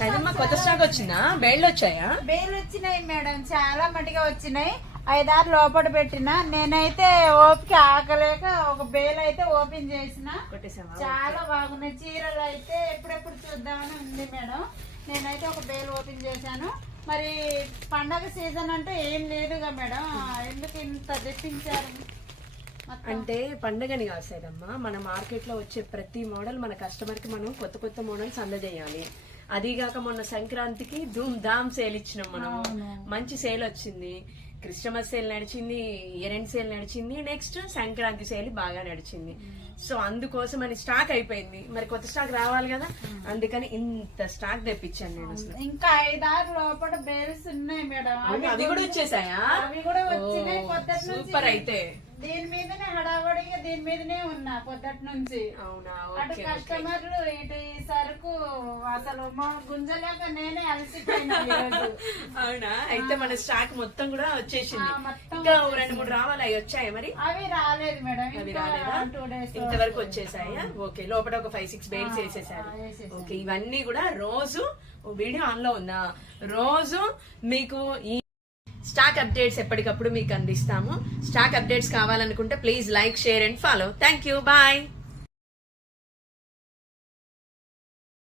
కొత్త స్టాక్ వచ్చిందా? బేళ్ళు వచ్చాయా? బేలు వచ్చినాయి మేడం, చాలా మటుగా వచ్చినాయి. 5-6 లోపల పెట్టిన. నేనైతే ఓపిక ఆకలేక ఒక బేల్ అయితే ఓపెన్ చేసిన. చాలా బాగున్నాయి చీరలు అయితే. ఎప్పుడెప్పుడు చూద్దామని ఉంది మేడం. నేనైతే ఒక బేల్ ఓపెన్ చేశాను. మరి పండగ సీజన్ అంటే ఏం లేదుగా మేడం, ఎందుకు ఇంత తెప్పించారు? అంటే పండగని కాదు సైదమ్మా, మన మార్కెట్ లో వచ్చే ప్రతి మోడల్ మన కస్టమర్ కి మనం కొత్త కొత్త మోడల్స్ అందజేయాలి. అదిగాక మొన్న సంక్రాంతికి ధూమ్ ధామ్ సేల్ ఇచ్చినాం మనం. మంచి సేల్ వచ్చింది. క్రిస్టమస్ సేల్ నడిచింది, ఇయర్ ఎండ్ సేల్ నడిచింది, నెక్స్ట్ సంక్రాంతి సేల్ బాగా నడిచింది. సో అందుకోసం అని స్టాక్ అయిపోయింది. మరి కొత్త స్టాక్ రావాలి కదా, అందుకని ఇంత స్టాక్ తెప్పించాను నేను. అసలు ఇంకా 5-6 లోపల బేల్స్ ఉన్నాయి మేడం. అవి కూడా వచ్చేసాయా? అవి కూడా వచ్చినాయి పొద్దుట నుంచి. సూపర్. అయితే దీని మీదనే హడావడిగా దీని మీదనే ఉన్నా పొద్దుటి నుంచి. అవునా? అటు కస్టమర్లు, ఇటు ఈ సరుకు అసలు గుంజలేక నేనే అలసిపోయినా. అవునా? అయితే మన స్టాక్ మొత్తం కూడా వచ్చేసింది. ఇంకా 2-3 రావాలి. అవి వచ్చాయి మరి? అవి రాలేదు మేడం. అవి రాలేదా? 2 days ఇంతవరకు వచ్చేసాయా? ఓకే. లోపల ఒక 5-6 బేల్స్ వేసేసారు. ఓకే. ఇవన్నీ కూడా రోజు వీడియో ఆన్ లో ఉందా? రోజు మీకు ఈ స్టాక్ అప్డేట్స్ ఎప్పటికప్పుడు మీకు అందిస్తాము. స్టాక్ అప్డేట్స్ కావాలనుకుంటే please like, share and follow. Thank you. Bye.